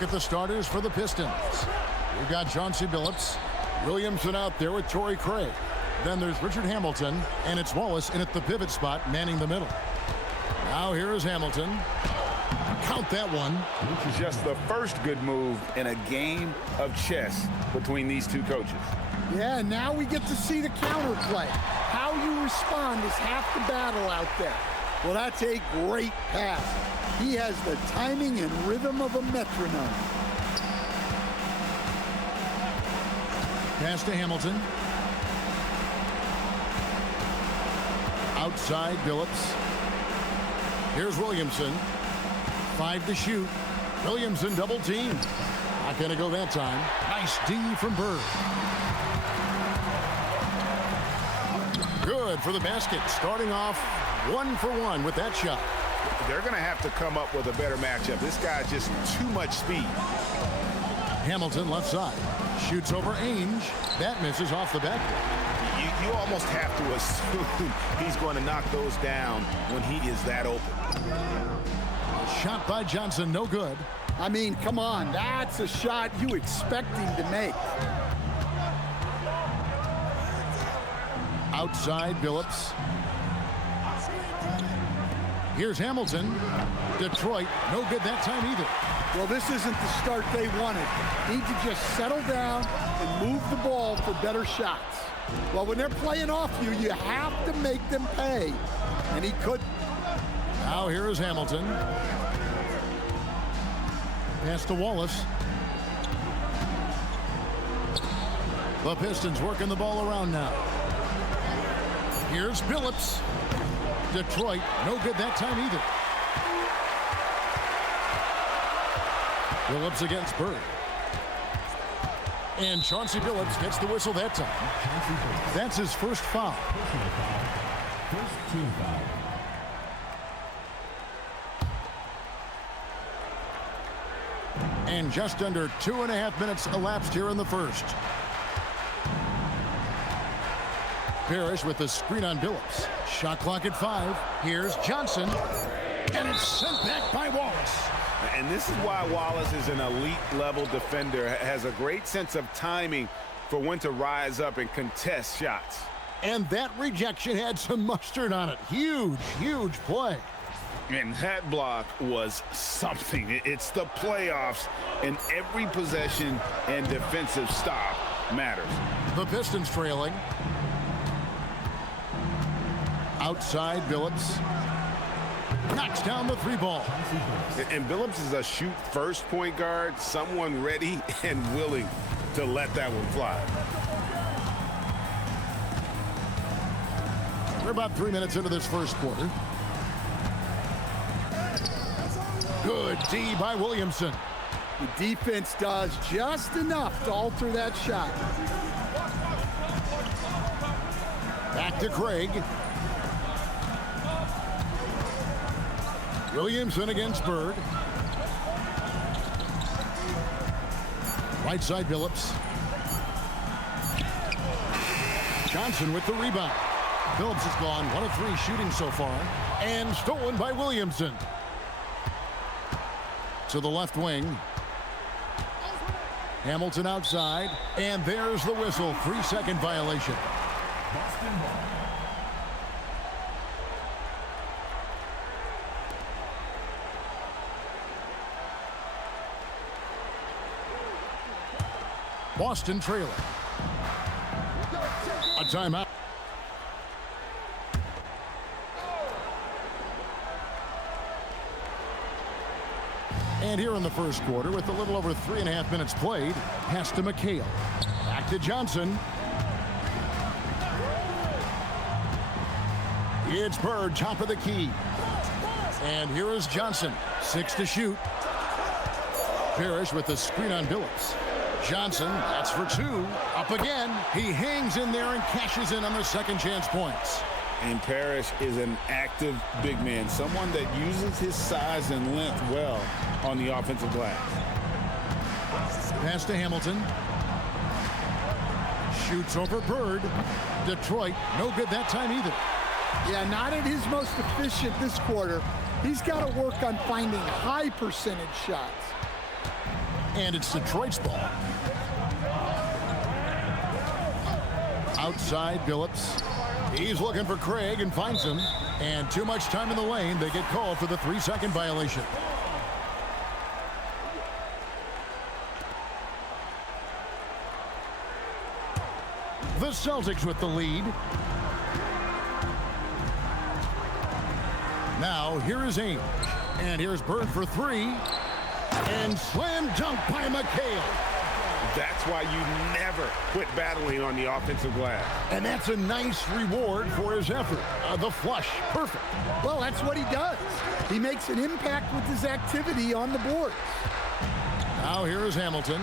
At the starters for the Pistons. We've got Chauncey Billups, Williamson out there with Torrey Craig. Then there's Richard Hamilton, and it's Wallace in at the pivot spot, manning the middle. Now here is Hamilton. Count that one. This is just the first good move in a game of chess between these two coaches. Yeah, now we get to see the counterplay. How you respond is half the battle out there. Well, that's a great pass. He has the timing and rhythm of a metronome. Pass to Hamilton. Outside Billups. Here's Williamson. 5 to shoot. Williamson double teamed. Not going to go that time. Nice D from Bird. Good for the basket. Starting off 1 for 1 with that shot. They're going to have to come up with a better matchup. This guy's just too much speed. Hamilton left side. Shoots over Ainge. That misses off the backboard. You almost have to assume he's going to knock those down when he is that open. Shot by Johnson, no good. I mean, come on. That's a shot you expect him to make. Outside Billups. Here's Hamilton. Detroit, no good that time either. Well, this isn't the start they wanted. Need to just settle down and move the ball for better shots. Well, when they're playing off you, you have to make them pay. And he couldn't. Now here is Hamilton. Pass to Wallace. The Pistons working the ball around now. Here's Billups. Detroit, no good that time either. Billups against Bird. And Chauncey Billups gets the whistle that time. That's his first foul. First team foul. And just under 2.5 minutes elapsed here in the first. Parish with the screen on Billups. Shot clock at 5. Here's Johnson. And it's sent back by Wallace. And this is why Wallace is an elite level defender. Has a great sense of timing for when to rise up and contest shots. And that rejection had some mustard on it. Huge, huge play. And that block was something. It's the playoffs, and every possession and defensive stop matters. The Pistons trailing. Outside Billups. Knocks down the 3 ball. And Billups is a shoot-first point guard, someone ready and willing to let that one fly. We're about 3 minutes into this first quarter. Good D by Williamson. The defense does just enough to alter that shot. Back to Craig. Williamson against Bird. Right side Billups. Johnson with the rebound. Billups has gone 1 of 3 shooting so far. And stolen by Williamson. To the left wing. Hamilton outside. And there's the whistle. 3-second violation. Boston ball. Boston trailing. A timeout. And here in the first quarter, with a little over 3.5 minutes played, pass to McHale. Back to Johnson. It's Bird, top of the key. And here is Johnson. 6 to shoot. Parish with the screen on Billups. Johnson, that's for 2. Up again. He hangs in there and cashes in on the second chance points. And Parish is an active big man, someone that uses his size and length well on the offensive glass. Pass to Hamilton. Shoots over Bird. Detroit, no good that time either. Yeah, not at his most efficient this quarter. He's got to work on finding high percentage shots. And it's Detroit's ball. Outside, Billups. He's looking for Craig and finds him. And too much time in the lane. They get called for the 3-second violation. The Celtics with the lead. Now, here is Ainge. And here's Bird for 3. And slam dunk by McHale. That's why you never quit battling on the offensive glass. And that's a nice reward for his effort. The flush, perfect. Well, that's what he does. He makes an impact with his activity on the boards. Now here is Hamilton.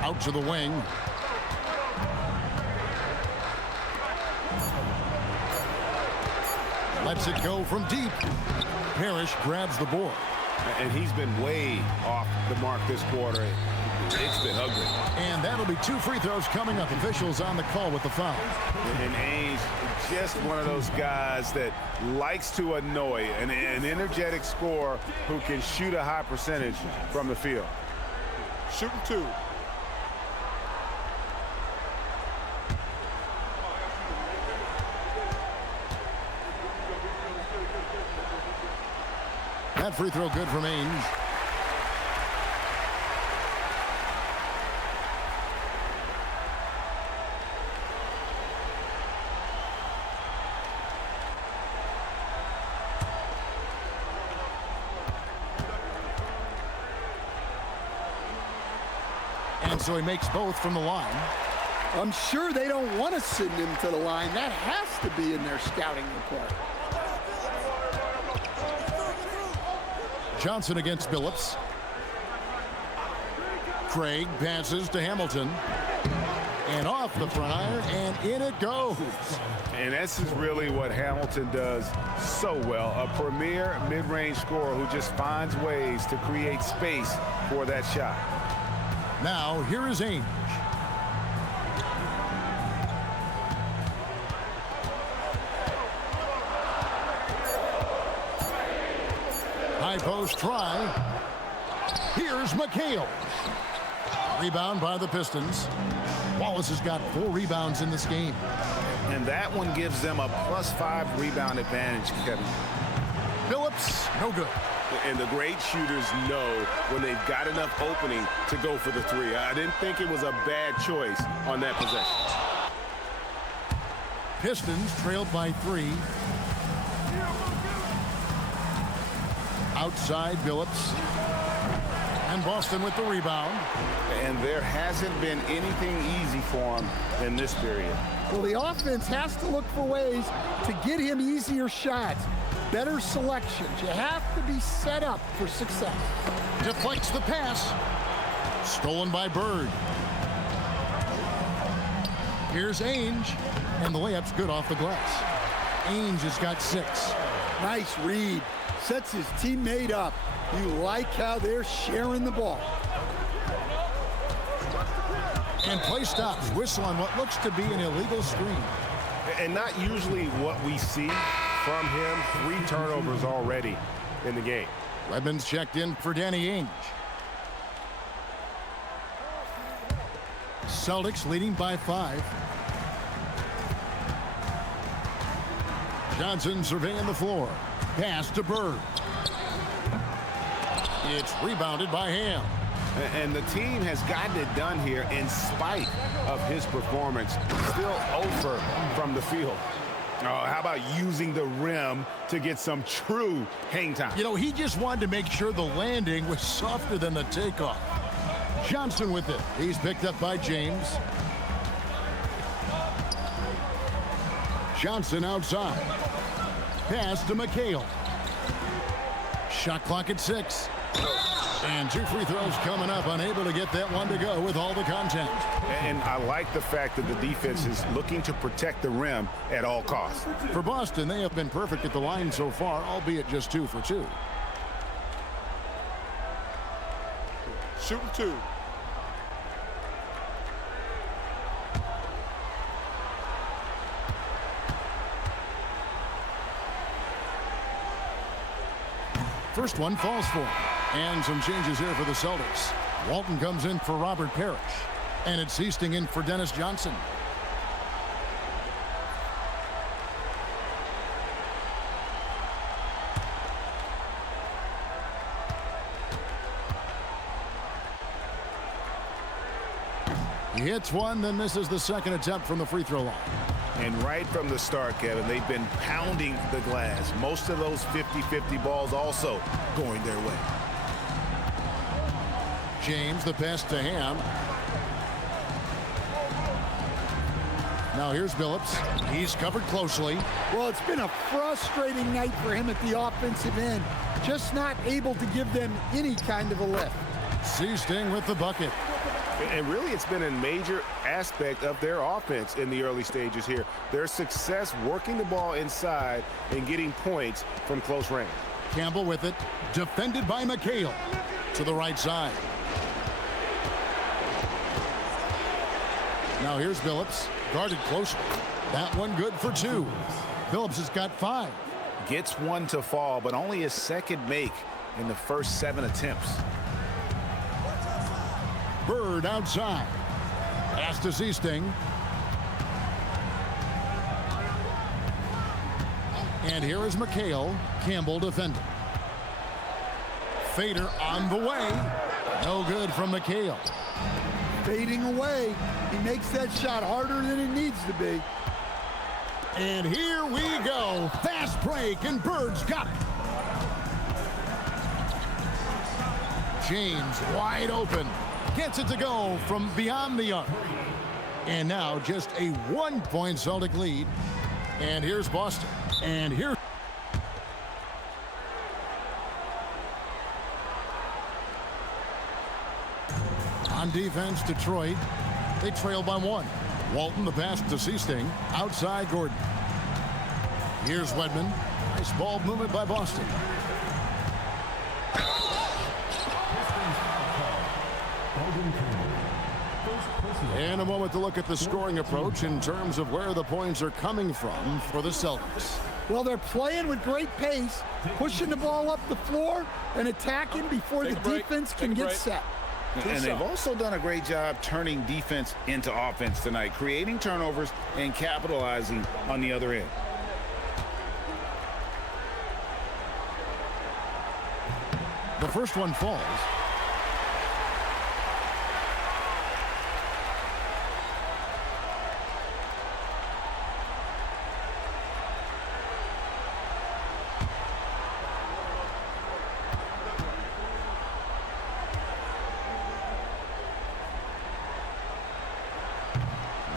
Out to the wing. Lets it go from deep. Parish grabs the board. And he's been way off the mark this quarter. It's been ugly. And that'll be 2 free throws coming up. Officials on the call with the foul. And Ainge, just one of those guys that likes to annoy an energetic scorer who can shoot a high percentage from the field. Shooting 2. That free throw good from Ainge. And so he makes both from the line. I'm sure they don't want to send him to the line. That has to be in their scouting report. Johnson against Billups. Craig passes to Hamilton. And off the front iron, and in it goes. And this is really what Hamilton does so well. A premier mid-range scorer who just finds ways to create space for that shot. Now, here is Ainge. High post try. Here's McHale. Rebound by the Pistons. Wallace has got 4 rebounds in this game. And that one gives them a +5 rebound advantage, Kevin. Billups, no good. And the great shooters know when they've got enough opening to go for the 3. I didn't think it was a bad choice on that possession. Pistons trailed by 3. Outside, Billups. And Boston with the rebound. And there hasn't been anything easy for him in this period. Well, the offense has to look for ways to get him easier shots, better selections. You have to be set up for success. Deflects the pass. Stolen by Bird. Here's Ainge. And the layup's good off the glass. Ainge has got 6. Nice read. Sets his teammate up. You like how they're sharing the ball. And play stops. Whistle on what looks to be an illegal screen. And not usually what we see from him. 3 turnovers already in the game. Redmond's checked in for Danny Ainge. Celtics leading by 5. Johnson surveying the floor. Pass to Bird. It's rebounded by Ham. And the team has gotten it done here in spite of his performance. Still over from the field. Oh, how about using the rim to get some true hang time? You know, he just wanted to make sure the landing was softer than the takeoff. Johnson with it. He's picked up by James. Johnson outside. Pass to McHale. Shot clock at 6. And 2 free throws coming up. Unable to get that one to go with all the contact. And I like the fact that the defense is looking to protect the rim at all costs. For Boston, they have been perfect at the line so far, albeit just 2 for 2. Shooting 2. First one falls for him. And some changes here for the Celtics. Walton comes in for Robert Parish. And it's Easting in for Dennis Johnson. He hits one, then misses the second attempt from the free throw line. And right from the start, Kevin, they've been pounding the glass. Most of those 50-50 balls also going their way. James, the pass to Ham. Now here's Billups. He's covered closely. Well, it's been a frustrating night for him at the offensive end. Just not able to give them any kind of a lift. Easting with the bucket. And really, it's been a major aspect of their offense in the early stages here. Their success working the ball inside and getting points from close range. Campbell with it. Defended by McHale. To the right side. Now here's Billups. Guarded closely. That one good for two. Billups has got 5. Gets one to fall, but only his second make in the first 7 attempts. Bird outside. Pass to Easting. And here is McHale. Campbell defending. Fader on the way. No good from McHale. Fading away. He makes that shot harder than it needs to be. And here we go. Fast break, and Bird's got it. James wide open. Gets it to go from beyond the arc. And now just a 1-point Celtic lead. And here's Boston. And here. On defense, Detroit. They trail by 1. Walton, the pass to Easting. Outside Gordon. Here's Wedman. Nice ball movement by Boston. And a moment to look at the scoring approach in terms of where the points are coming from for the Celtics. Well, they're playing with great pace, pushing the ball up the floor and attacking before the defense can get set. And they've also done a great job turning defense into offense tonight, creating turnovers and capitalizing on the other end. The first one falls.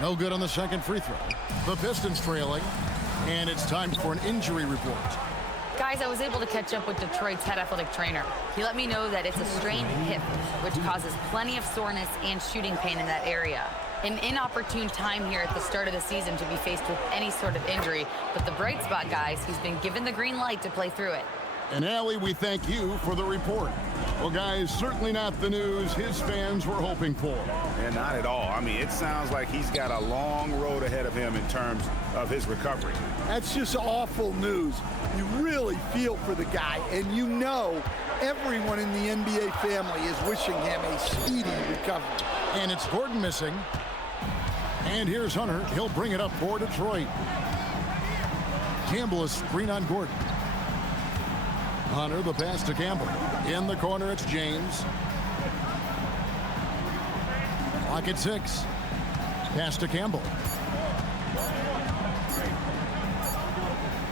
No good on the second free throw. The Pistons trailing, and it's time for an injury report. Guys, I was able to catch up with Detroit's head athletic trainer. He let me know that it's a strained hip, which causes plenty of soreness and shooting pain in that area. An inopportune time here at the start of the season to be faced with any sort of injury, but the bright spot, guys, he's been given the green light to play through it. And Allie, we thank you for the report. Well, guys, certainly not the news his fans were hoping for. And not at all. I mean, it sounds like he's got a long road ahead of him in terms of his recovery. That's just awful news. You really feel for the guy, and you know everyone in the NBA family is wishing him a speedy recovery. And it's Gordon missing. And here's Hunter. He'll bring it up for Detroit. Campbell is screen on Gordon. Hunter, the pass to Campbell. In the corner, it's James. Clock at 6. Pass to Campbell.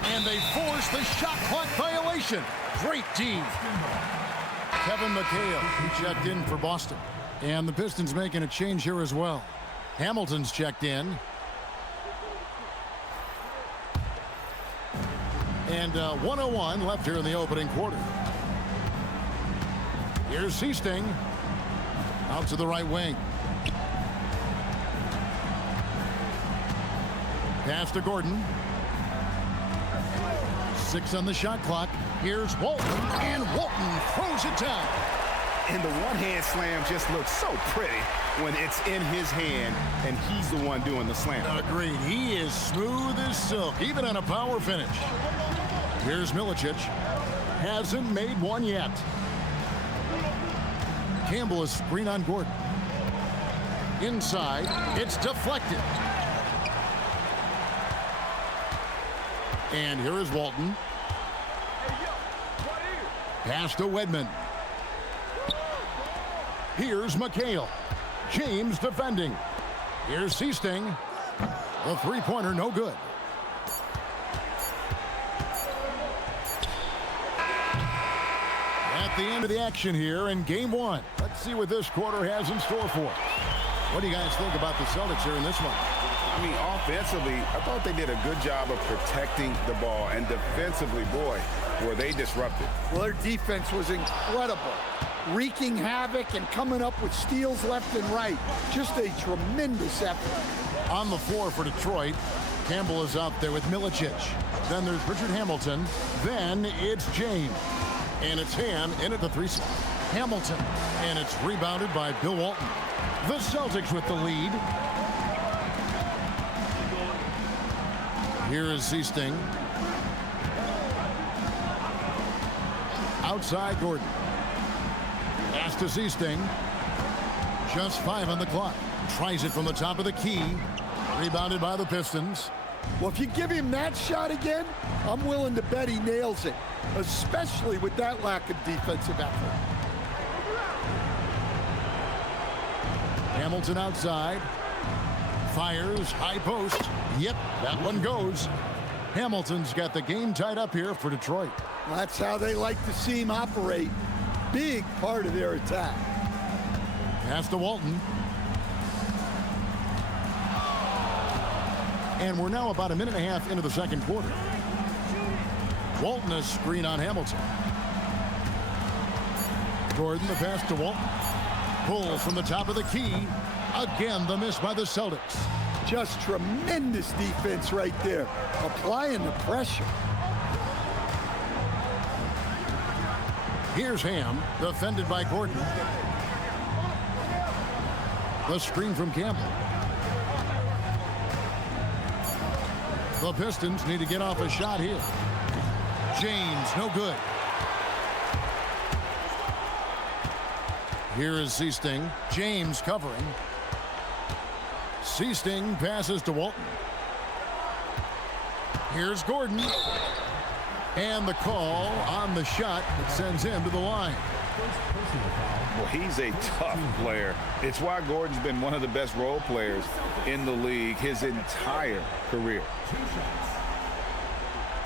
And they force the shot clock violation. Great team. Kevin McHale, he checked in for Boston. And the Pistons making a change here as well. Hamilton's checked in. And 1:01 left here in the opening quarter. Here's Easting. Out to the right wing. Pass to Gordon. 6 on the shot clock. Here's Walton. And Walton throws it down. And the one-hand slam just looks so pretty when it's in his hand and he's the one doing the slam. Agreed. He is smooth as silk, even on a power finish. Here's Milicic. Hasn't made one yet. Campbell is screen on Gordon. Inside, it's deflected. And here is Walton. Pass to Wedman. Here's McHale. James defending. Here's Seasting. The three-pointer no good. At the end of the action here in game one. Let's see what this quarter has in store for us. What do you guys think about the Celtics here in this one? I mean, offensively, I thought they did a good job of protecting the ball. And defensively, boy, were they disrupted. Well, their defense was incredible. Wreaking havoc and coming up with steals left and right. Just a tremendous effort. On the floor for Detroit, Campbell is out there with Milicic. Then there's Richard Hamilton. Then it's James. And it's Ham in at the three spot. Hamilton. And it's rebounded by Bill Walton. The Celtics with the lead. Here is Seasting. Outside Gordon. Pass to Seasting. Just 5 on the clock. Tries it from the top of the key. Rebounded by the Pistons. Well, if you give him that shot again, I'm willing to bet he nails it, especially with that lack of defensive effort. Hamilton outside. Fires, high post. Yep, that one goes. Hamilton's got the game tied up here for Detroit. Well, that's how they like to see him operate. Big part of their attack. Pass to Walton. And we're now about a minute and a half into the second quarter. Walton is screen on Hamilton. Gordon, the pass to Walton. Pulls from the top of the key. Again, the miss by the Celtics. Just tremendous defense right there. Applying the pressure. Here's Ham, defended by Gordon. The screen from Campbell. The Pistons need to get off a shot here. James, no good. Here is Seasting. James covering. Seasting passes to Walton. Here's Gordon. And the call on the shot that sends him to the line. Well, he's a tough player. It's why Gordon's been one of the best role players in the league his entire career.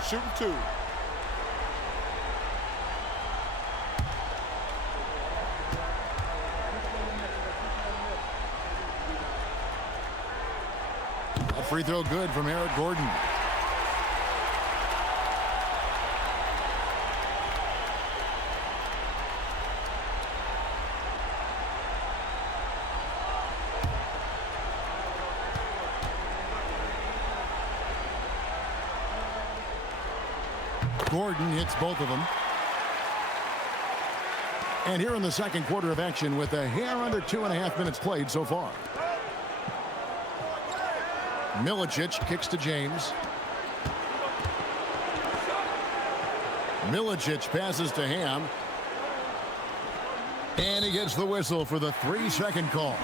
Shooting 2. A free throw good from Eric Gordon. Gordon hits both of them. And here in the second quarter of action with a hair under 2.5 minutes played so far. Milicic kicks to James. Milicic passes to Ham. And he gets the whistle for the 3-second call.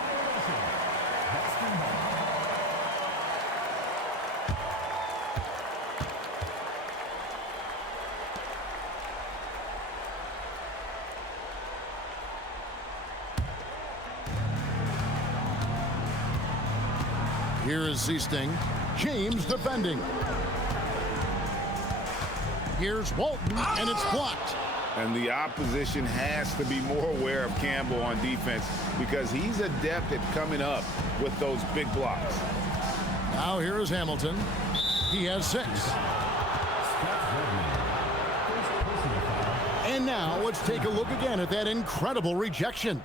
Here is Seasting. James defending. Here's Walton, and it's blocked. And the opposition has to be more aware of Campbell on defense because he's adept at coming up with those big blocks. Now here is Hamilton. He has 6. And now let's take a look again at that incredible rejection.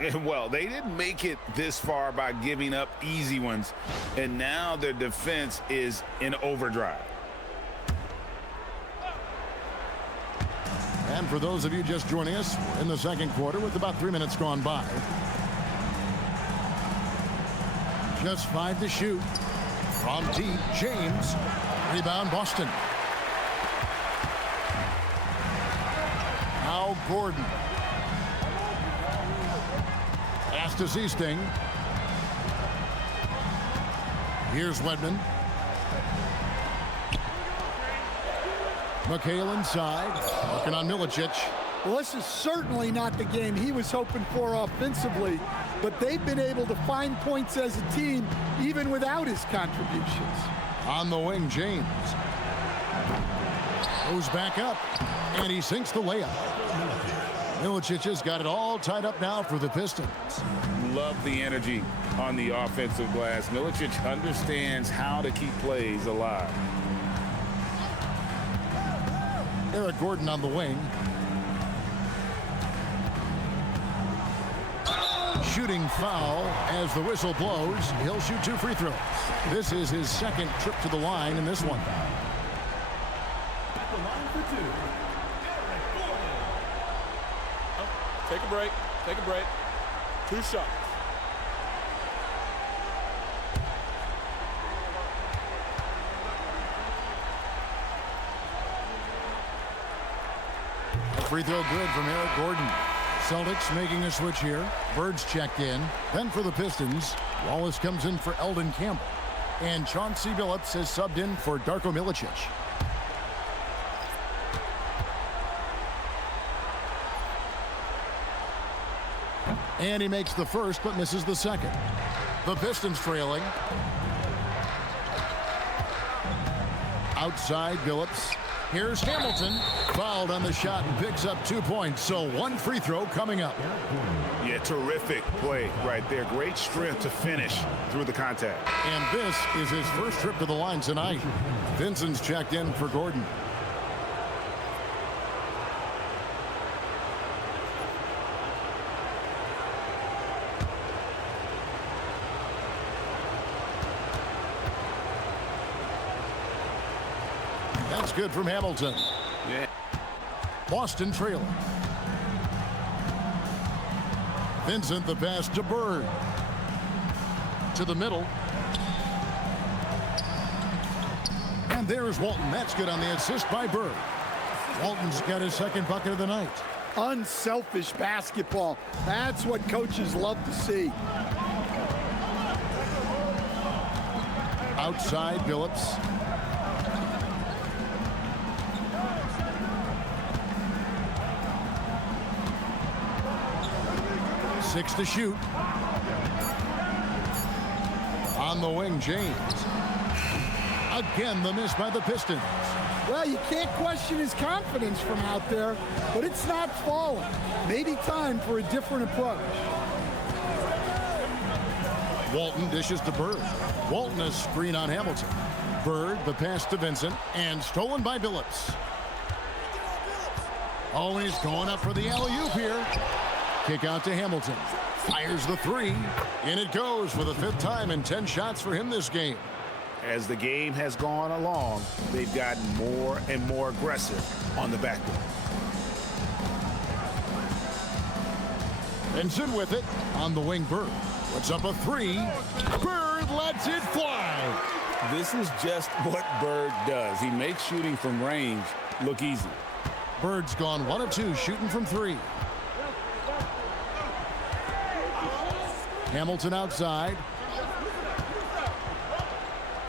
And well, they didn't make it this far by giving up easy ones. And now their defense is in overdrive. And for those of you just joining us, we're in the second quarter with about 3 minutes gone by. Just 5 to shoot. From deep, James. Rebound, Boston. Now Gordon. Pass to Sting. Here's Wedman. McHale inside, working on Milicic. Well, this is certainly not the game he was hoping for offensively, but they've been able to find points as a team even without his contributions. On the wing, James. Goes back up, and he sinks the layup. Milicic has got it all tied up now for the Pistons. Love the energy on the offensive glass. Milicic understands how to keep plays alive. Eric Gordon on the wing. Shooting foul as the whistle blows. He'll shoot 2 free throws. This is his second trip to the line in this one. At the line for 2, Eric Gordon. Take a break. Take a break. 2 shots. Free throw good from Eric Gordon. Celtics making a switch here. Bird's checked in. Then for the Pistons, Wallace comes in for Eldon Campbell. And Chauncey Billups has subbed in for Darko Milicic. And he makes the first but misses the second. The Pistons trailing. Outside Billups. Here's Hamilton. Fouled on the shot and picks up 2 points. So 1 free throw coming up. Yeah, terrific play right there. Great strength to finish through the contact. And this is his first trip to the line tonight. Vincent's checked in for Gordon. That's good from Hamilton. Yeah. Boston trailing. Vincent the pass to Bird. To the middle. And there's Walton. That's good on the assist by Bird. Walton's got his second bucket of the night. Unselfish basketball. That's what coaches love to see. Outside Billups. Six to shoot. On the wing, James. Again, the miss by the Pistons. Well, you can't question his confidence from out there, but it's not falling. Maybe time for a different approach. Walton dishes to Bird. Walton a screen on Hamilton. Bird, the pass to Vincent, and stolen by Billups. Oh, he's going up for the alley-oop here. Kick out to Hamilton. Fires the 3. In it goes for the 5th time and 10 shots for him this game. As the game has gone along, they've gotten more and more aggressive on the backboard. Vincent with it. On the wing, Bird. Puts up a 3. Bird lets it fly. This is just what Bird does. He makes shooting from range look easy. Bird's gone 1 of 2 shooting from 3. Hamilton outside.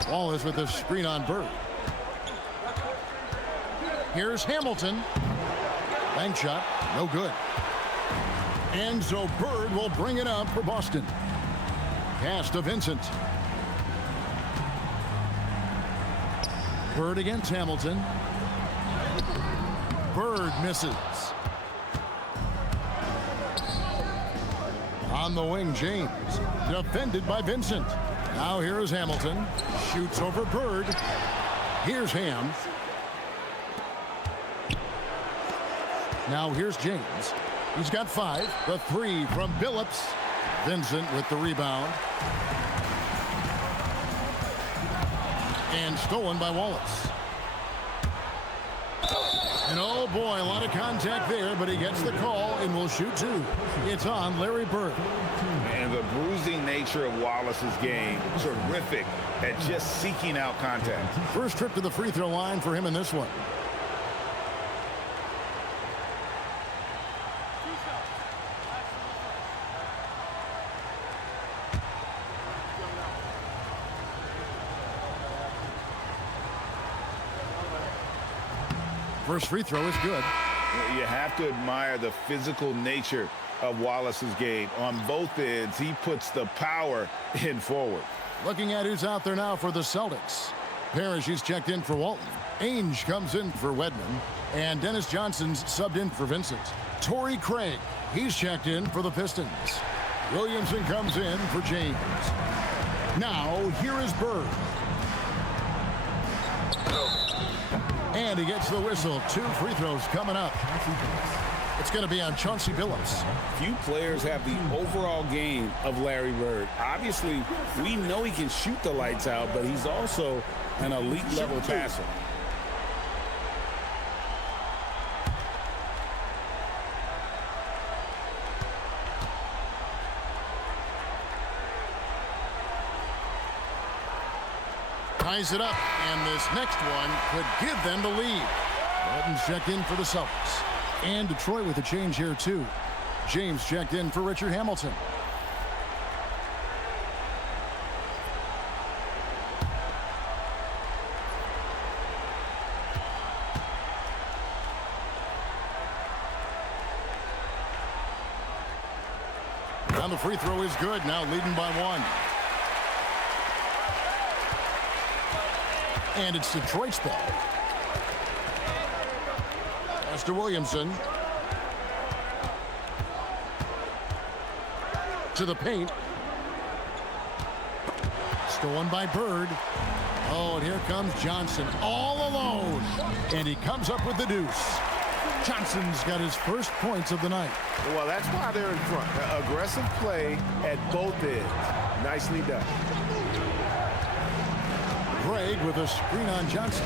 Wallace with a screen on Bird. Here's Hamilton. Bank shot, no good. And so Bird will bring it up for Boston. Pass to Vincent. Bird against Hamilton. Bird misses. On the wing, James. Defended by Vincent. Now here is Hamilton. Shoots over Bird. Here's Ham. Now here's James. He's got 5. The 3 from Billups. Vincent with the rebound. And stolen by Wallace. And oh boy, a lot of contact there, but he gets the call and will shoot 2. It's on Larry Bird. And the bruising nature of Wallace's game, terrific at just seeking out contact. First trip to the free throw line for him in this one. First free throw is good. You have to admire the physical nature of Wallace's game. On both ends, he puts the power in forward. Looking at who's out there now for the Celtics. Parish is checked in for Walton. Ainge comes in for Wedman. And Dennis Johnson's subbed in for Vincent. Torrey Craig, he's checked in for the Pistons. Williamson comes in for James. Now, here is Bird. And he gets the whistle. 2 free throws coming up. It's going to be on Chauncey Billups. Few players have the overall game of Larry Bird. Obviously, we know he can shoot the lights out, but he's also an elite level passer. Ties it up, and this next one could give them the lead. Walton's checked in for the Celtics. And Detroit with a change here, too. James checked in for Richard Hamilton. Now the free throw is good, now leading by 1. And it's Detroit's ball. Pass to Williamson. To the paint. Stolen by Bird. Oh, and here comes Johnson all alone. And he comes up with the deuce. Johnson's got his first points of the night. Well, that's why they're in front. Aggressive play at both ends. Nicely done. Craig with a screen on Johnson.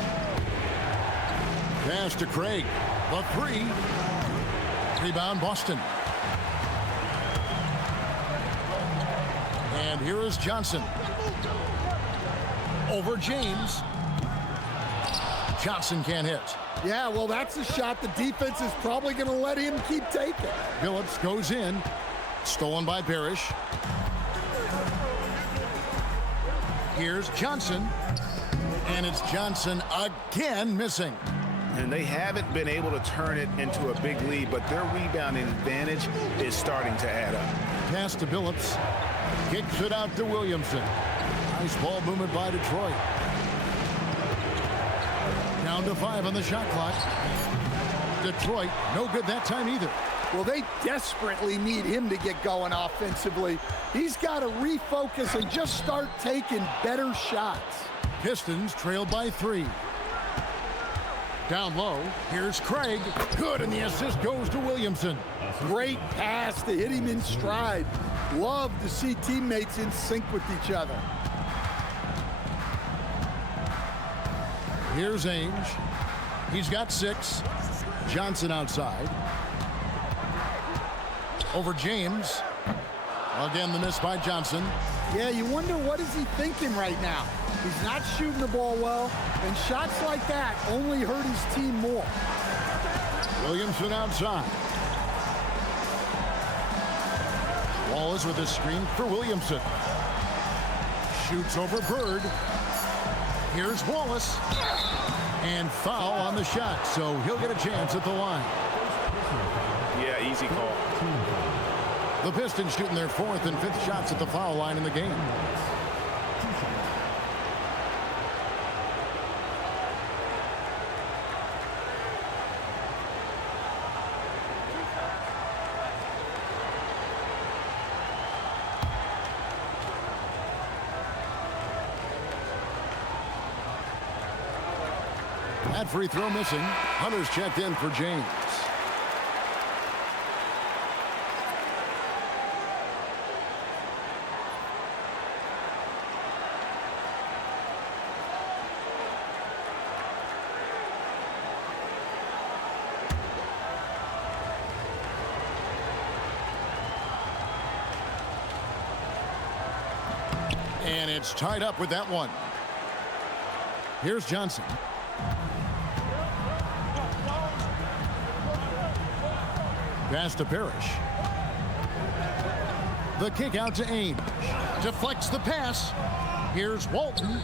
Pass to Craig. The 3. Rebound Boston. And here is Johnson. Over James. Johnson can't hit. Yeah, well, that's a shot the defense is probably going to let him keep taking. Billups goes in. Stolen by Parish. Here's Johnson. And it's Johnson again missing. And they haven't been able to turn it into a big lead, but their rebounding advantage is starting to add up. Pass to Billups. Kicks it out to Williamson. Nice ball movement by Detroit. Down to 5 on the shot clock. Detroit, no good that time either. Well, they desperately need him to get going offensively. He's got to refocus and just start taking better shots. Pistons trailed by 3. Down low, here's Craig. Good, and the assist goes to Williamson. Great pass to hit him in stride. Love to see teammates in sync with each other. Here's Ainge. He's got 6. Johnson outside. Over James. Again, the miss by Johnson. Yeah, you wonder what is he thinking right now. He's not shooting the ball well, and shots like that only hurt his team more. Williamson outside. Wallace with a screen for Williamson. Shoots over Bird. Here's Wallace. And foul on the shot, so he'll get a chance at the line. Yeah, easy call. The Pistons shooting their 4th and 5th shots at the foul line in the game. That free throw missing. Hunter's checked in for James. And it's tied up with that one. Here's Johnson. Pass to Parish. The kick out to Ainge. Deflects the pass. Here's Walton.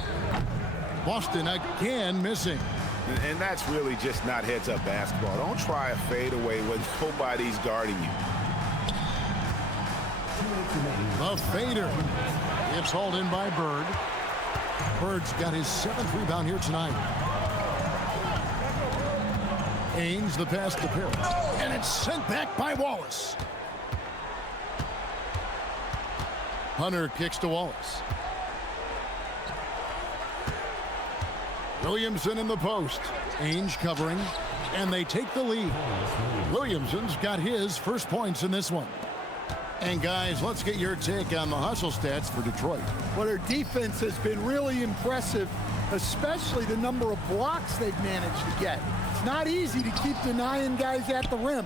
Boston again missing. And that's really just not heads-up basketball. Don't try a fadeaway when nobody's guarding you. The fader. It's hauled in by Bird. Bird's got his 7th rebound here tonight. Ainge, the pass to Parish. And it's sent back by Wallace. Hunter kicks to Wallace. Williamson in the post. Ainge covering. And they take the lead. Williamson's got his first points in this one. And guys, let's get your take on the hustle stats for Detroit. Well, their defense has been really impressive, especially the number of blocks they've managed to get. It's not easy to keep denying guys at the rim.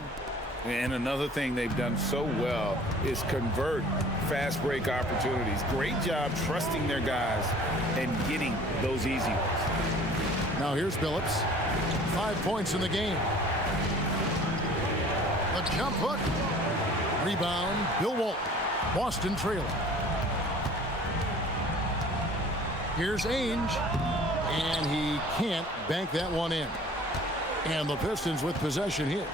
And another thing they've done so well is convert fast break opportunities. Great job trusting their guys and getting those easy ones. Now here's Billups. 5 points in the game. The jump hook. Rebound, Bill Walton. Boston trailing. Here's Ainge. And he can't bank that one in. And the Pistons with possession here.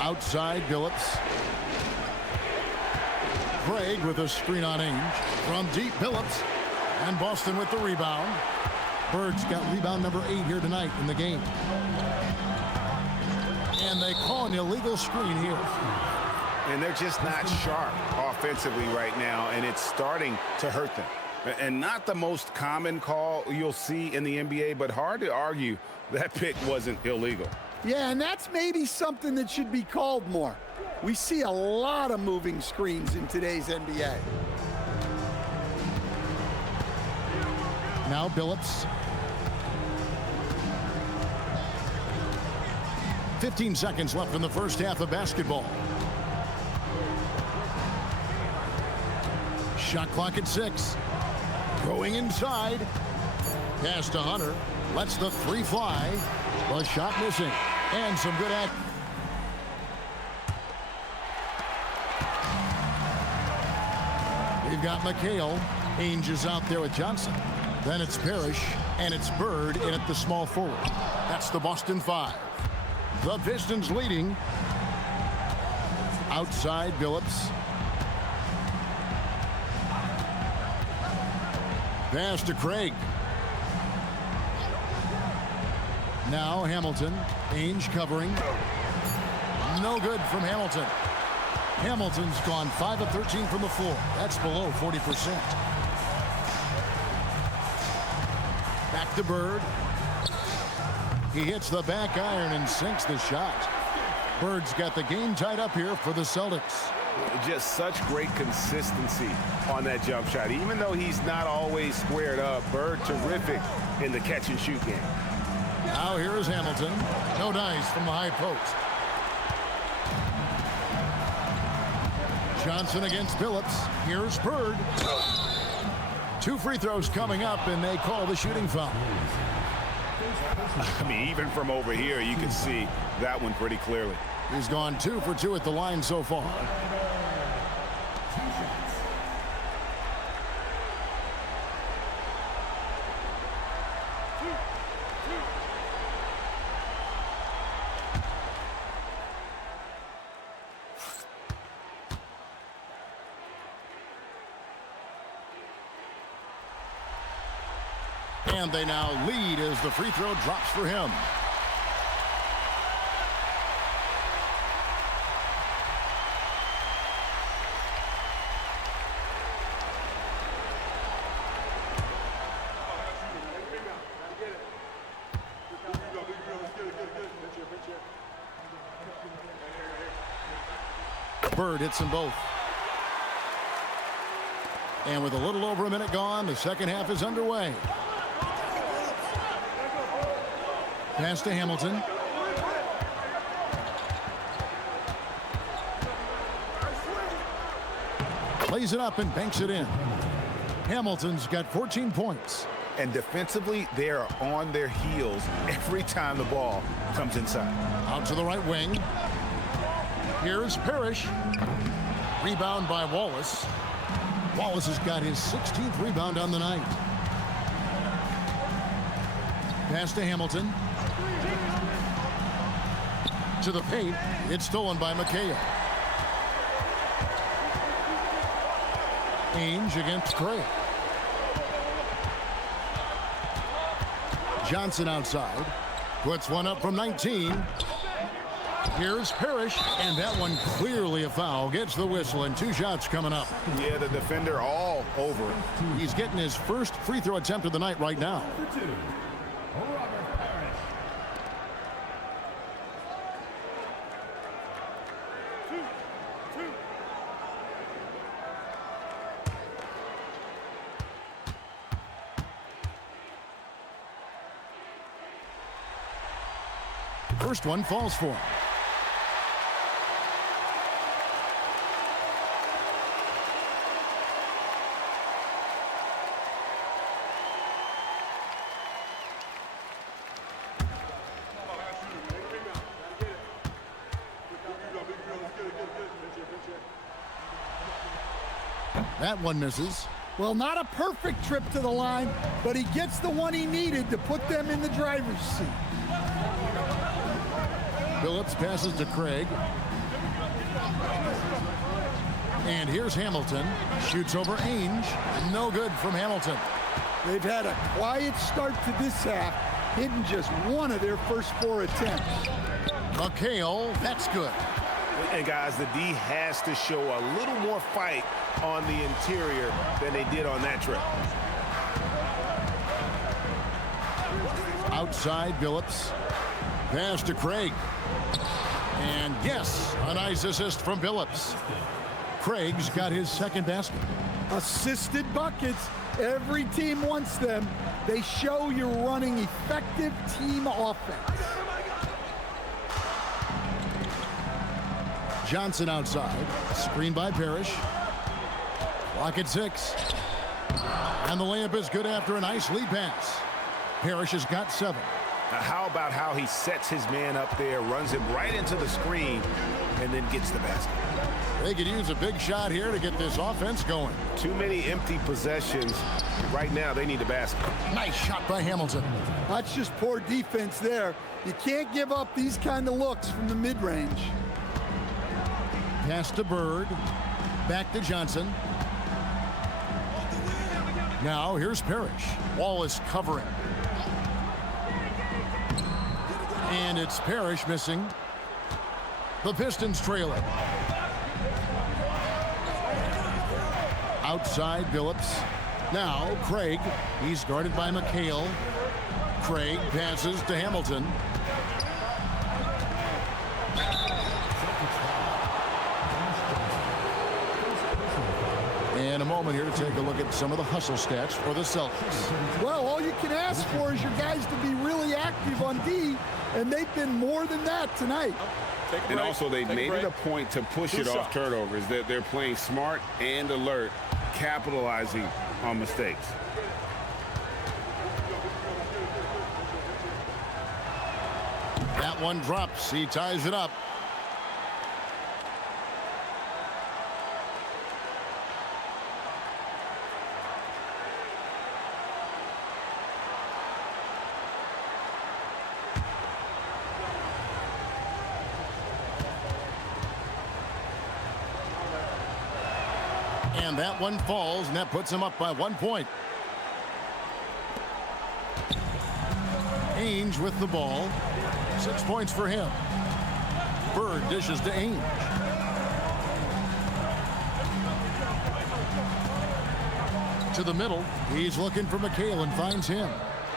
Outside, Billups. Craig with a screen on Ainge. From deep, Billups. And Boston with the rebound. Bird's got rebound number 8 here tonight in the game. And they call an illegal screen here. And they're just not sharp offensively right now, and it's starting to hurt them. And not the most common call you'll see in the NBA, but hard to argue that pick wasn't illegal. Yeah, and that's maybe something that should be called more. We see a lot of moving screens in today's NBA. Now Billups. 15 seconds left in the first half of basketball. Shot clock at 6. Going inside. Pass to Hunter. Lets the 3 fly. The shot missing. And some good act. We've got McHale. Ainge is out there with Johnson. Then it's Parish. And it's Bird in at the small forward. That's the Boston 5. The Pistons leading. Outside, Billups. Pass to Craig. Now Hamilton. Ainge covering. No good from Hamilton. Hamilton's gone 5 of 13 from the floor. That's below 40%. Back to Bird. He hits the back iron and sinks the shot. Bird's got the game tied up here for the Celtics. Just such great consistency on that jump shot. Even though he's not always squared up, Bird terrific in the catch and shoot game. Now here is Hamilton. No dice from the high post. Johnson against Billups. Here's Bird. 2 free throws coming up, and they call the shooting foul. I mean, even from over here, you can see that one pretty clearly. He's gone 2 for 2 at the line so far. And they now lead as the free throw drops for him. Bird hits them both. And with a little over a minute gone, the second half is underway. Pass to Hamilton. Plays it up and banks it in. Hamilton's got 14 points. And defensively, they are on their heels every time the ball comes inside. Out to the right wing. Here's Parish. Rebound by Wallace. Wallace has got his 16th rebound on the night. Pass to Hamilton. To the paint. It's stolen by McHale. Ainge against Craig. Johnson outside. Puts one up from 19. Here's Parish, and that one clearly a foul. Gets the whistle, and 2 shots coming up. Yeah, the defender all over. He's getting his first free throw attempt of the night right now. First one falls for him. That one misses. Well, not a perfect trip to the line, but he gets the one he needed to put them in the driver's seat. Billups passes to Craig. And here's Hamilton. Shoots over Ainge. No good from Hamilton. They've had a quiet start to this half, hitting just one of their first 4 attempts. McHale, that's good. And guys, the D has to show a little more fight on the interior than they did on that trip. Outside Billups. Pass to Craig. And yes, a nice assist from Billups. Craig's got his second basket. Assisted buckets. Every team wants them. They show you're running effective team offense. Johnson outside. Screen by Parish. Clock at 6. And the layup is good after a nice lead pass. Parish has got 7. Now, how about how he sets his man up there, runs him right into the screen, and then gets the basket? They could use a big shot here to get this offense going. Too many empty possessions. Right now, they need a basket. Nice shot by Hamilton. That's just poor defense there. You can't give up these kind of looks from the mid-range. Pass to Bird. Back to Johnson. Now here's Parish. Wallace covering. And it's Parish missing. The Pistons trailing. Outside Billups. Now Craig. He's guarded by McHale. Craig passes to Hamilton. And a moment here to take a look at some of the hustle stats for the Celtics. Well, all you can ask for is your guys to be really active on D, and they've been more than that tonight. And also, they made it a point to push it off turnovers. That they're playing smart and alert, capitalizing on mistakes. That one drops. He ties it up. And that one falls, and that puts him up by 1 point. Ainge with the ball. 6 points for him. Bird dishes to Ainge. To the middle. He's looking for McHale and finds him.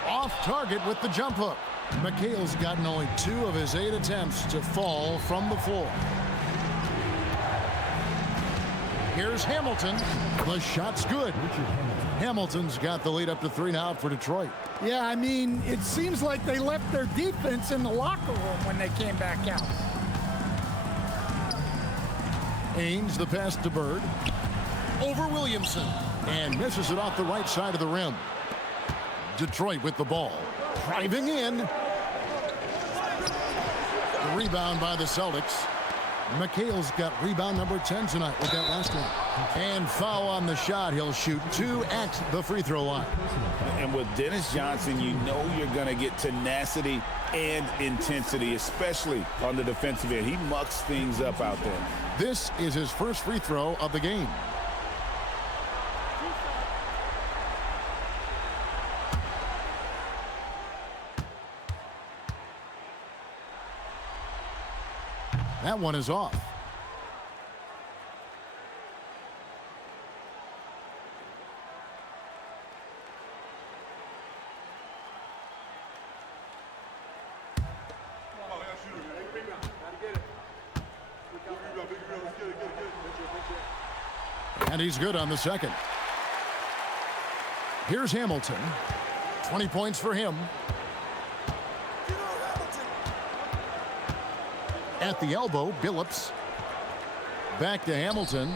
Off target with the jump hook. McHale's gotten only 2 of his 8 attempts to fall from the floor. Here's Hamilton. The shot's good. Hamilton's got the lead up to 3 now for Detroit. Yeah, I mean, it seems like they left their defense in the locker room when they came back out. Ainge, the pass to Bird. Over Williamson. And misses it off the right side of the rim. Detroit with the ball. Driving in. The rebound by the Celtics. McHale's got rebound number 10 tonight with that last one. And foul on the shot. He'll shoot 2 at the free throw line. And with Dennis Johnson, you know you're going to get tenacity and intensity, especially on the defensive end. He mucks things up out there. This is his first free throw of the game. That one is off. And he's good on the second. Here's Hamilton. 20 points for him. At the elbow, Billups. Back to Hamilton.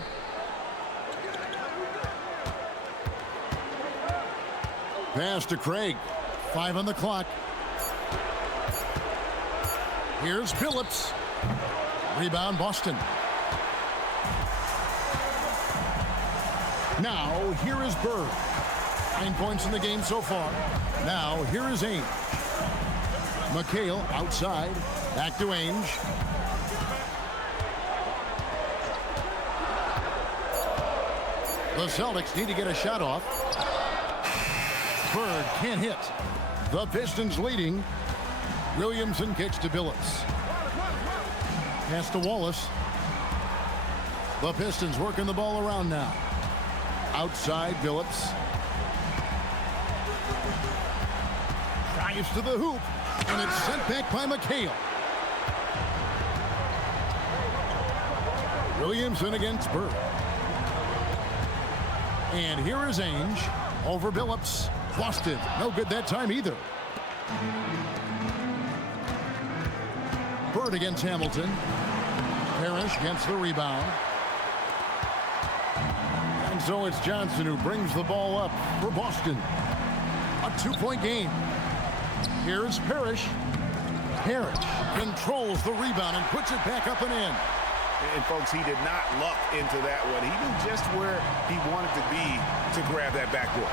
Pass to Craig. 5 on the clock. Here's Billups. Rebound, Boston. Now, here is Bird. 9 points in the game so far. Now, here is Ainge. McHale outside. Back to Ainge. The Celtics need to get a shot off. Bird can't hit. The Pistons leading. Williamson kicks to Billups. Pass to Wallace. The Pistons working the ball around now. Outside, Billups. Drives to the hoop. And it's sent back by McHale. Williamson against Bird. And here is Ainge over Billups. Boston, no good that time either. Bird against Hamilton. Parish gets the rebound. And so it's Johnson who brings the ball up for Boston. A 2-point game. Here's Parish. Parish controls the rebound and puts it back up and in. And, folks, he did not luck into that one. He knew just where he wanted to be to grab that backboard.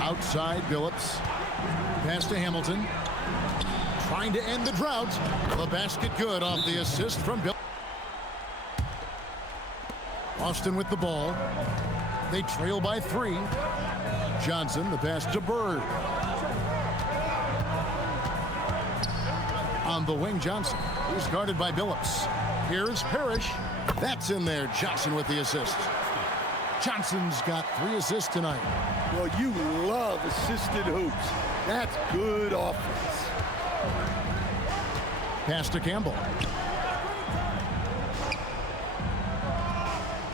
Outside, Billups. Pass to Hamilton. Trying to end the drought. The basket good off the assist from Billups. Boston with the ball. They trail by 3. Johnson, the pass to Bird. On the wing, Johnson. He's guarded by Billups. Here's Parish. That's in there. Johnson with the assist. Johnson's got 3 assists tonight. Well, you love assisted hoops. That's good offense. Pass to Campbell.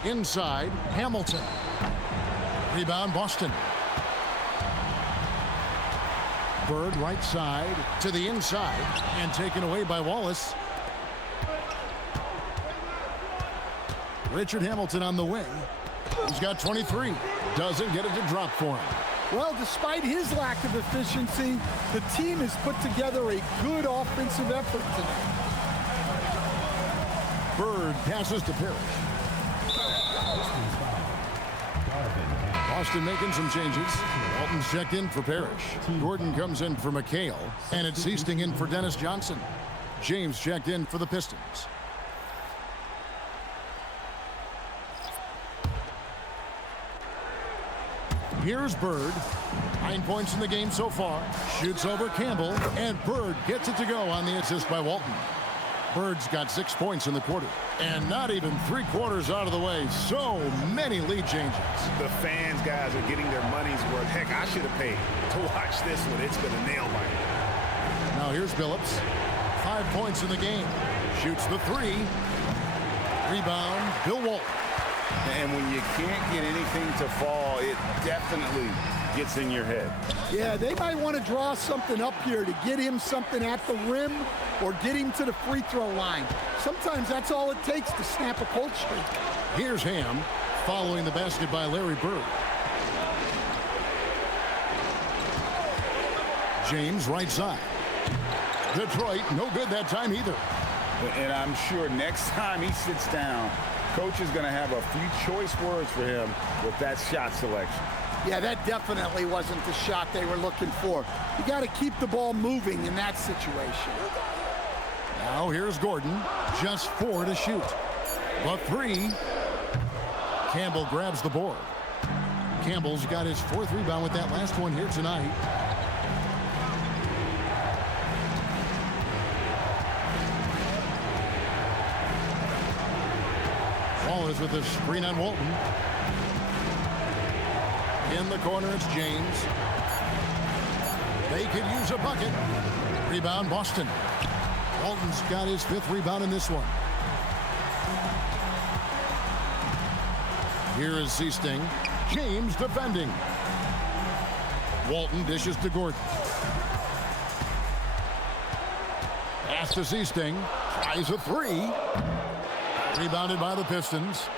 Inside, Hamilton. Rebound, Boston. Bird right side to the inside and taken away by Wallace. Richard Hamilton on the wing. He's got 23. Doesn't get it to drop for him. Well, despite his lack of efficiency, the team has put together a good offensive effort tonight. Bird passes to Parish. Boston making some changes. Walton's checked in for Parish. Gordon comes in for McHale. And it's Easting in for Dennis Johnson. James checked in for the Pistons. Here's Bird. 9 points in the game so far. Shoots over Campbell. And Bird gets it to go on the assist by Walton. Bird's got 6 points in the quarter. And not even 3/4 out of the way. So many lead changes. The fans, guys, are getting their money's worth. Heck, I should have paid to watch this one. It's been a nail biter. Now here's Billups. 5 points in the game. Shoots the 3. Rebound, Bill Walton. And when you can't get anything to fall, it definitely gets in your head. Yeah, they might want to draw something up here to get him something at the rim or get him to the free throw line. Sometimes that's all it takes to snap a cold streak. Here's Ham following the basket by Larry Bird. James right side. Detroit, no good that time either. And I'm sure next time he sits down, coach is going to have a few choice words for him with that shot selection. Yeah, that definitely wasn't the shot they were looking for. You got to keep the ball moving in that situation. Now here's Gordon, just 4 to shoot. The 3. Campbell grabs the board. Campbell's got his 4th rebound with that last one here tonight. Wallace with the screen on Walton. In the corner, it's James. They could use a bucket. Rebound, Boston. Walton's got his 5th rebound in this one. Here is Seasting. James defending. Walton dishes to Gordon. Pass to Seasting. Tries a 3. Rebounded by the Pistons.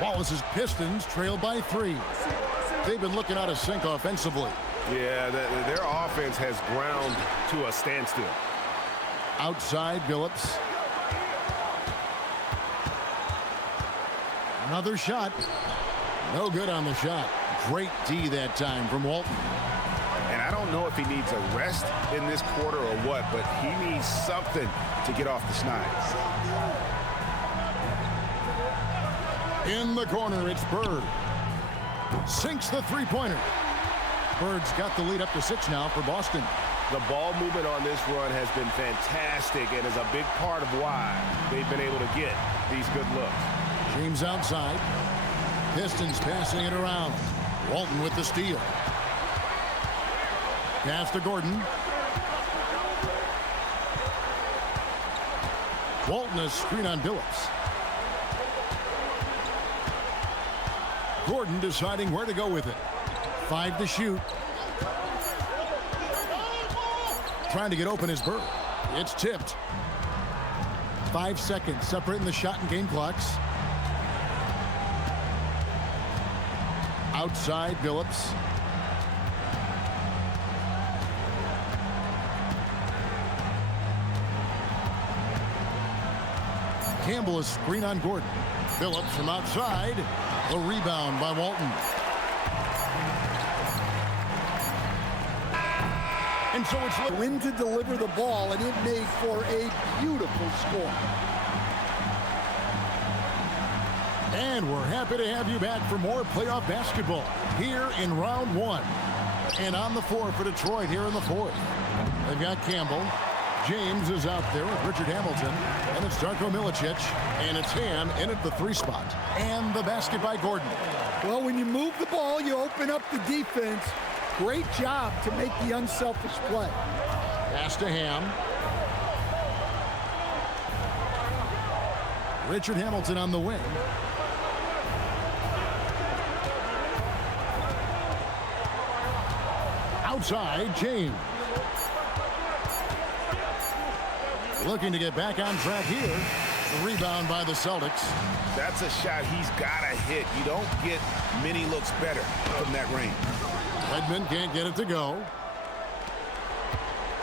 Wallace's Pistons trailed by 3. They've been looking out of sync offensively. Yeah, their offense has ground to a standstill. Outside, Billups. Another shot. No good on the shot. Great D that time from Walton. And I don't know if he needs a rest in this quarter or what, but he needs something to get off the schneid. In the corner, it's Bird. Sinks the three-pointer. Bird's got the lead up to 6 now for Boston. The ball movement on this run has been fantastic and is a big part of why they've been able to get these good looks. James outside. Pistons passing it around. Walton with the steal. Pass to Gordon. Walton a screen on Billups. Gordon deciding where to go with it. 5 to shoot. Trying to get open is Bird. It's tipped. 5 seconds separating the shot and game clocks. Outside, Billups. Campbell is screen on Gordon. Billups from outside. The rebound by Walton. And so it's When to deliver the ball, and it made for a beautiful score. And we're happy to have you back for more playoff basketball here in round 1. And on the floor for Detroit here in the 4th. They've got Campbell. James is out there with Richard Hamilton. And it's Darko Milicic. And it's Ham in at the 3 spot. And the basket by Gordon. Well, when you move the ball, you open up the defense. Great job to make the unselfish play. Pass to Ham. Richard Hamilton on the wing. Outside, James. Looking to get back on track here. The rebound by the Celtics. That's a shot he's got to hit. You don't get many looks better from that range. Redmond can't get it to go.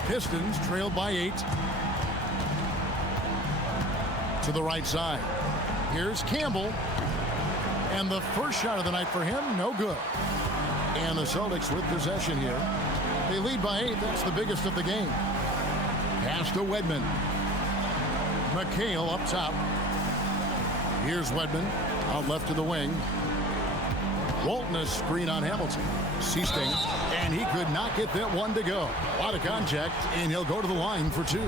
Pistons trailed by 8. To the right side. Here's Campbell. And the first shot of the night for him, no good. And the Celtics with possession here. They lead by 8. That's the biggest of the game. Pass to Wedman. McHale up top. Here's Wedman. Out left to the wing. Walton a screen on Hamilton. Seasting. And he could not get that one to go. A lot of contact, and he'll go to the line for 2.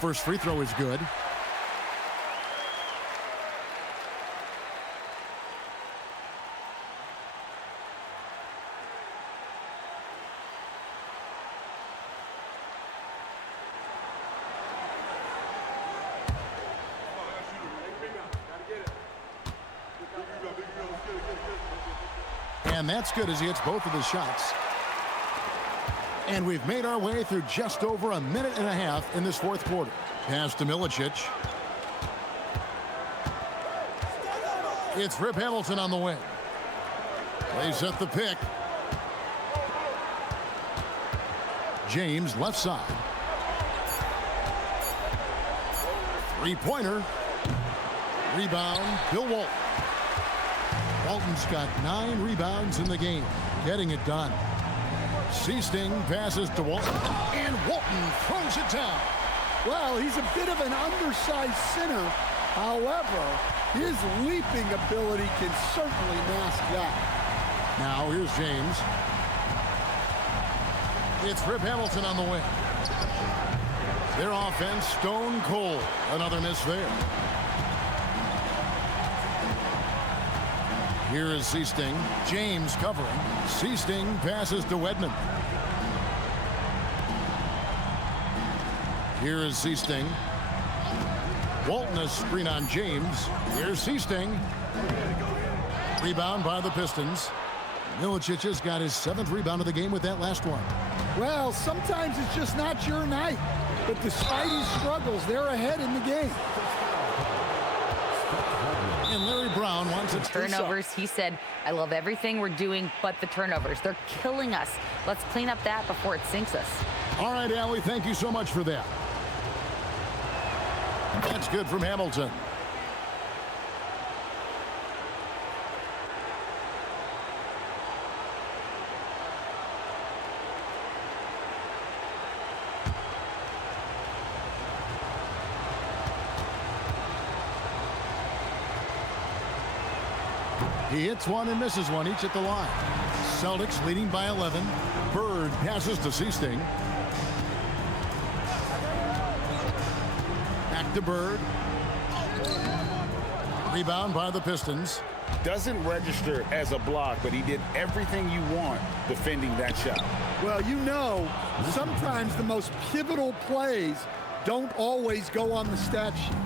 First free throw is good. And that's good as he hits both of his shots. And we've made our way through just over a minute and a half in this fourth quarter. Pass to Milicic. It's Rip Hamilton on the wing. They set the pick. James left side. Three-pointer. Rebound, Bill Walton. Walton's got 9 rebounds in the game, getting it done. Seasting passes to Walton, and Walton throws it down. Well, he's a bit of an undersized center. However, his leaping ability can certainly mask that. Now here's James. It's Rip Hamilton on the wing. Their offense stone cold. Another miss there. Here is Seasting. James covering. Seasting passes to Wedman. Here is Seasting. Walton a screen on James. Here's Seasting. Rebound by the Pistons. Milicic has got his 7th rebound of the game with that last one. Well, sometimes it's just not your night. But despite his struggles, they're ahead in the game. And Larry Brown wants it. Turnovers, he said, I love everything we're doing but the turnovers. They're killing us. Let's clean up that before it sinks us. All right, Allie, thank you so much for that. That's good from Hamilton. He hits one and misses one, each at the line. Celtics leading by 11. Bird passes to Seasting. Back to Bird. Rebound by the Pistons. Doesn't register as a block, but he did everything you want defending that shot. Well, you know, sometimes the most pivotal plays don't always go on the stat sheet.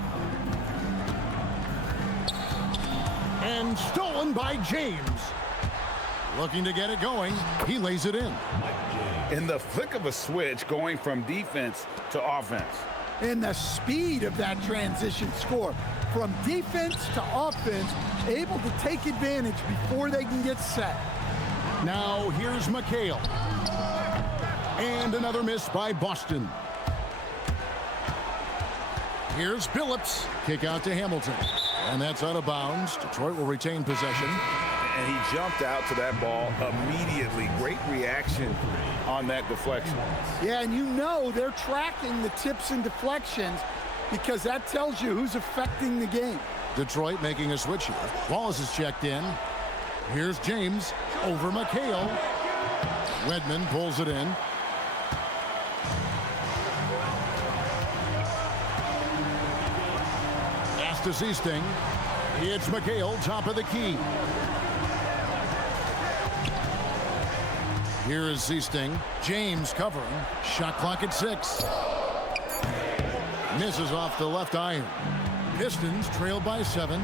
And stolen by James. Looking to get it going. He lays it in. In the flick of a switch, going from defense to offense. And the speed of that transition score. From defense to offense, able to take advantage before they can get set. Now here's McHale. And another miss by Boston. Here's Billups. Kick out to Hamilton. And that's out of bounds. Detroit will retain possession. And he jumped out to that ball immediately. Great reaction on that deflection. Yeah, and you know they're tracking the tips and deflections because that tells you who's affecting the game. Detroit making a switch here. Wallace is checked in. Here's James over McHale. Wedman pulls it in. Pass to Seasting. It's McHale, top of the key. Here is Seasting. James covering. Shot clock at 6. Misses off the left iron. Pistons trailed by 7.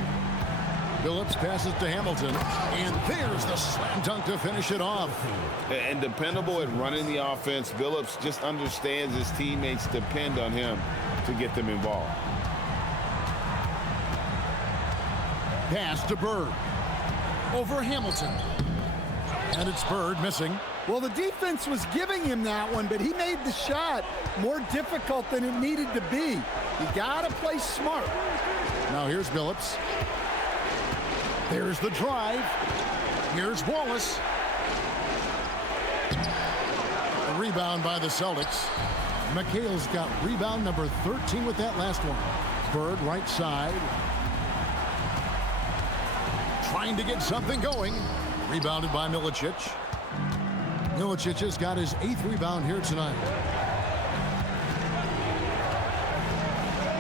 Billups passes to Hamilton. And there's the slam dunk to finish it off. And dependable at running the offense. Billups just understands his teammates depend on him to get them involved. Pass to Bird. Over Hamilton. And it's Bird missing. Well, the defense was giving him that one, but he made the shot more difficult than it needed to be. You got to play smart. Now here's Billups. There's the drive. Here's Wallace. A rebound by the Celtics. McHale's got rebound number 13 with that last one. Bird right side. Trying to get something going. Rebounded by Milicic. Milicic has got his 8th rebound here tonight.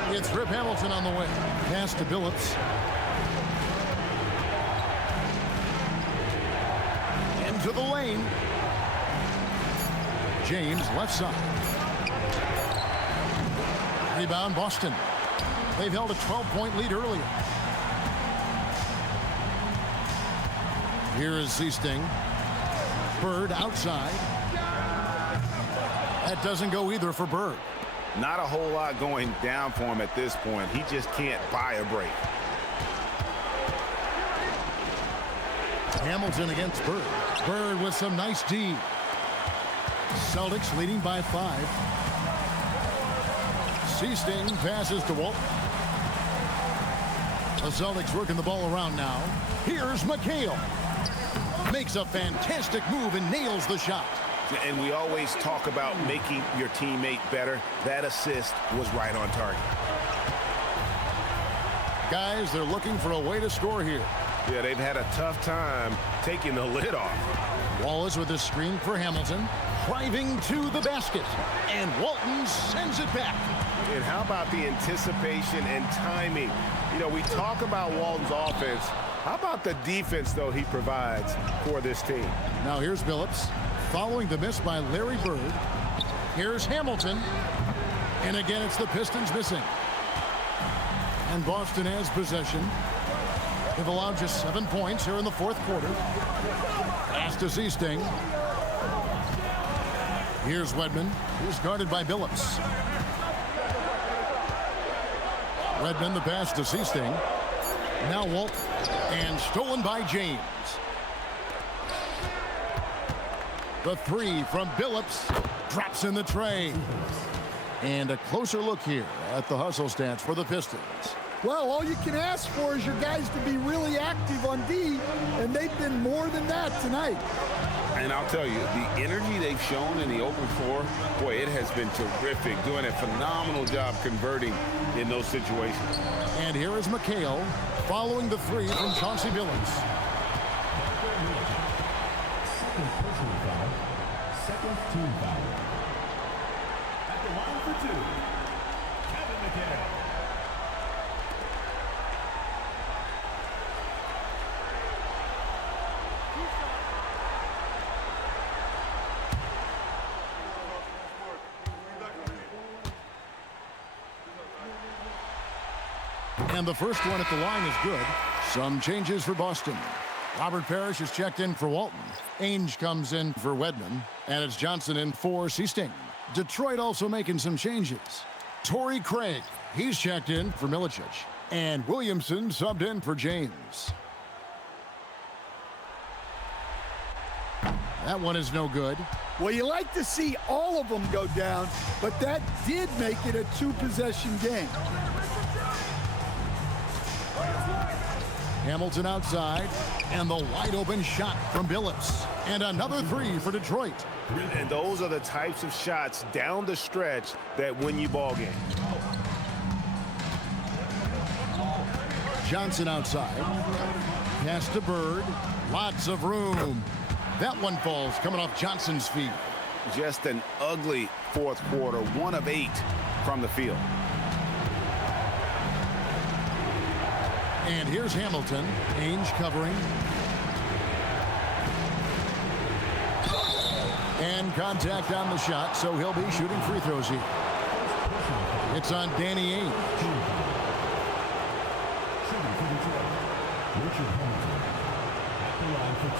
It's Rip Hamilton on the way. Pass to Billups. Into the lane. James left side. Rebound Boston. They've held a 12-point lead earlier. Here is Seasting. Bird outside. That doesn't go either for Bird. Not a whole lot going down for him at this point. He just can't buy a break. Hamilton against Bird. Bird with some nice D. Celtics leading by 5. Seasting passes to Walt. The Celtics working the ball around now. Here's McHale. Makes a fantastic move and nails the shot. And we always talk about making your teammate better. That assist was right on target. Guys, they're looking for a way to score here. Yeah, they've had a tough time taking the lid off. Wallace with a screen for Hamilton. Driving to the basket. And Walton sends it back. And how about the anticipation and timing? You know, we talk about Walton's offense. How about the defense, though, he provides for this team? Now here's Billups. Following the miss by Larry Bird. Here's Hamilton. And again, it's the Pistons missing. And Boston has possession. They've allowed just 7 points here in the fourth quarter. Pass to Seasting. Here's Wedman, who's guarded by Billups. Redmond, the pass to Seasting. Now Walt. And stolen by James. The 3 from Billups drops in the tray. And a closer look here at the hustle stats for the Pistons. Well, all you can ask for is your guys to be really active on D, and they've been more than that tonight. And I'll tell you, the energy they've shown in the open floor, boy, it has been terrific, doing a phenomenal job converting in those situations. And here is McHale following the 3 from Chauncey Billups. Second team foul. At the line for 2, Kevin McHale. And the first one at the line is good. Some changes for Boston. Robert Parish is checked in for Walton. Ainge comes in for Wedman. And it's Johnson in for Seasting. Detroit also making some changes. Torrey Craig, he's checked in for Milicic. And Williamson subbed in for James. That one is no good. Well, you like to see all of them go down, but that did make it a 2-possession game. Hamilton outside, and the wide-open shot from Billups. And another 3 for Detroit. And those are the types of shots down the stretch that win you ball games. Johnson outside. Pass to Bird. Lots of room. That one falls coming off Johnson's feet. Just an ugly fourth quarter, 1 of 8 from the field. And here's Hamilton. Ainge covering. And contact on the shot, so he'll be shooting free throws here. It's on Danny Ainge. Shooting for Detroit, Richard Hamilton. At the line for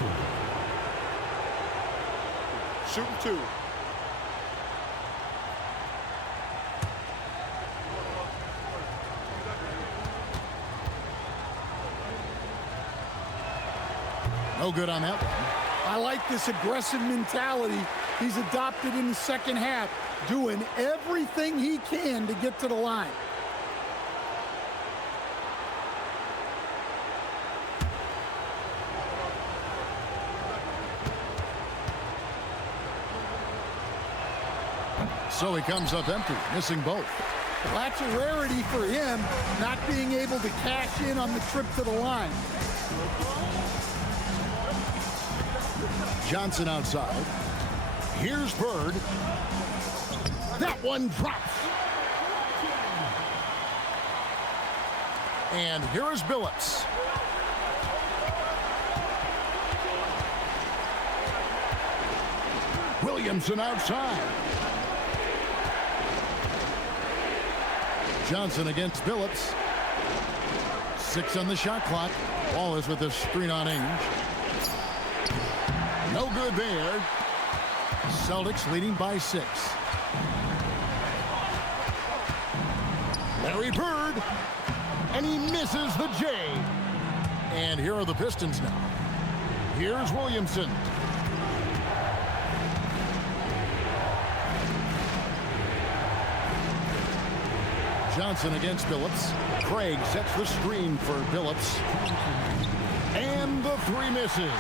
2. Shooting 2. No good on that one. I like this aggressive mentality he's adopted in the second half, doing everything he can to get to the line. So he comes up empty, missing both. Well, that's a rarity for him, not being able to cash in on the trip to the line. Johnson outside. Here's Bird. That one drops. And here is Billups. Williamson outside. Johnson against Billups. 6 on the shot clock. Wallace with the screen on Ainge. No good there. Celtics leading by 6. Larry Bird. And he misses the J. And here are the Pistons now. Here's Williamson. Johnson against Billups. Craig sets the screen for Billups. And the 3 misses.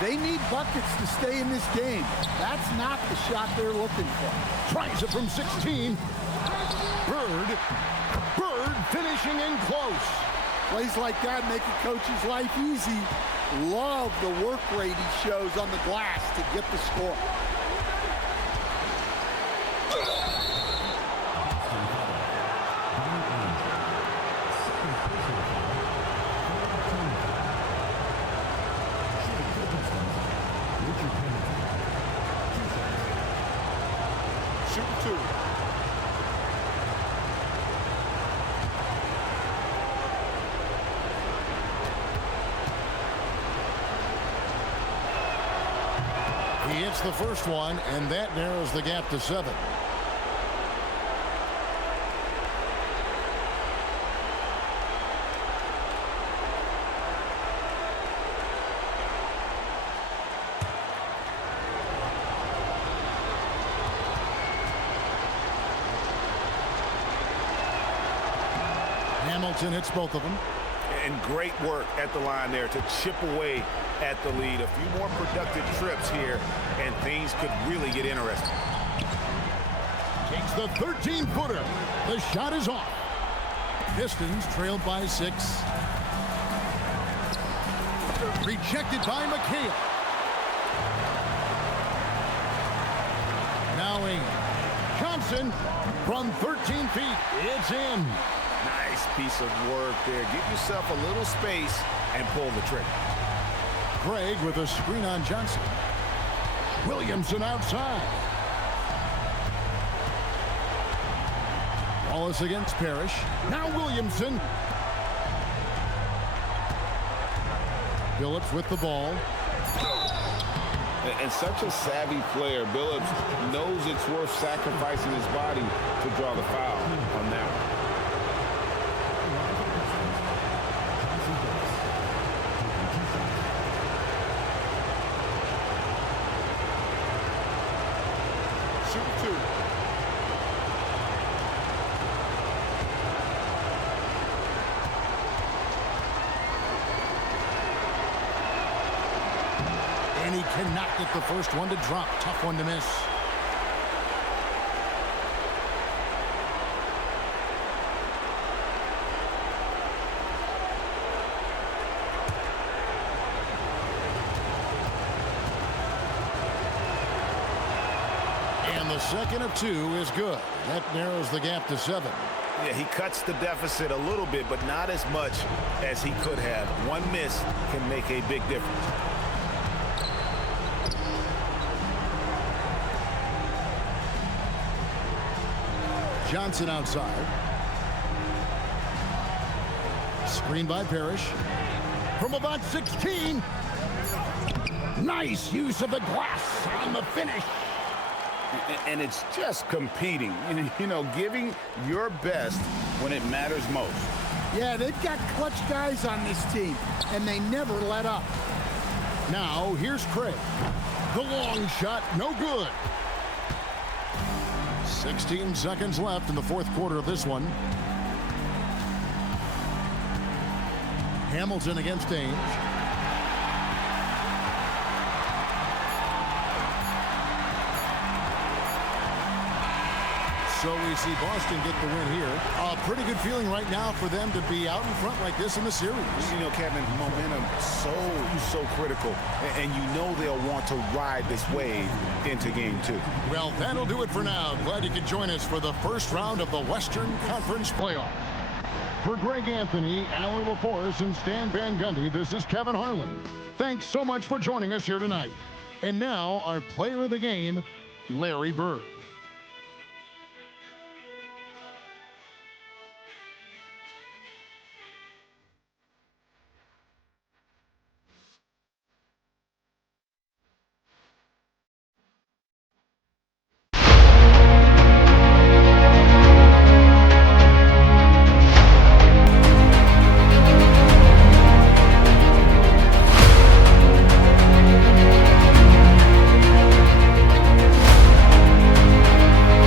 They need buckets to stay in this game. That's not the shot they're looking for. Tries it from 16. Bird finishing in close. Plays like that make a coach's life easy. Love the work rate he shows on the glass to get the score. Shoot 2. He hits the first one, and that narrows the gap to 7. Hamilton hits both of them. And great work at the line there to chip away at the lead. A few more productive trips here, and things could really get interesting. Takes the 13-footer. The shot is off. Pistons trailed by 6. Rejected by McHale. Now Ainge. Johnson from 13 feet. It's in. Nice piece of work there. Give yourself a little space and pull the trigger. Craig with a screen on Johnson. Williamson outside. Wallace against Parish. Now Williamson. Billups with the ball. And such a savvy player. Billups knows it's worth sacrificing his body to draw the foul on that one. Shoot 2. And he cannot get the first one to drop. Tough one to miss. And the second of 2 is good. That narrows the gap to 7. Yeah, he cuts the deficit a little bit, but not as much as he could have. One miss can make a big difference. Johnson outside. Screen by Parish. From about 16. Nice use of the glass on the finish. And it's just competing, you know, giving your best when it matters most. Yeah, they've got clutch guys on this team, and they never let up. Now, here's Craig. The long shot, no good. 16 seconds left in the fourth quarter of this one. Hamilton against Ainge. So we see Boston get the win here. A pretty good feeling right now for them to be out in front like this in the series. You know, Kevin, momentum so critical. And you know they'll want to ride this wave into game 2. Well, that'll do it for now. Glad you could join us for the first round of the Western Conference playoffs. For Greg Anthony, Alan LaForce, and Stan Van Gundy, this is Kevin Harlan. Thanks so much for joining us here tonight. And now, our player of the game, Larry Bird.